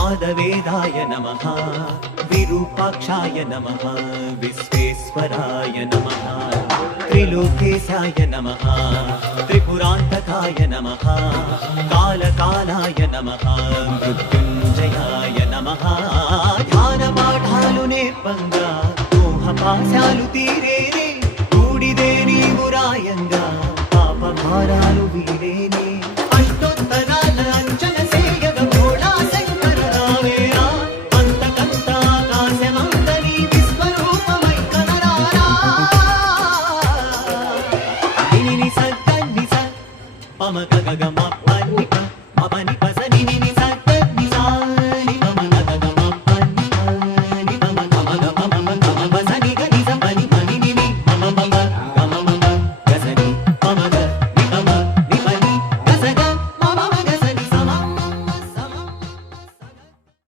आदवेदाय नमः विरूपाक्षाय नमः विश्वेश्वराय नमः त्रिलोकेशाय नमः त्रिपुरान्तकाय नमः कालकालाय नमः मृत्युञ्जयाय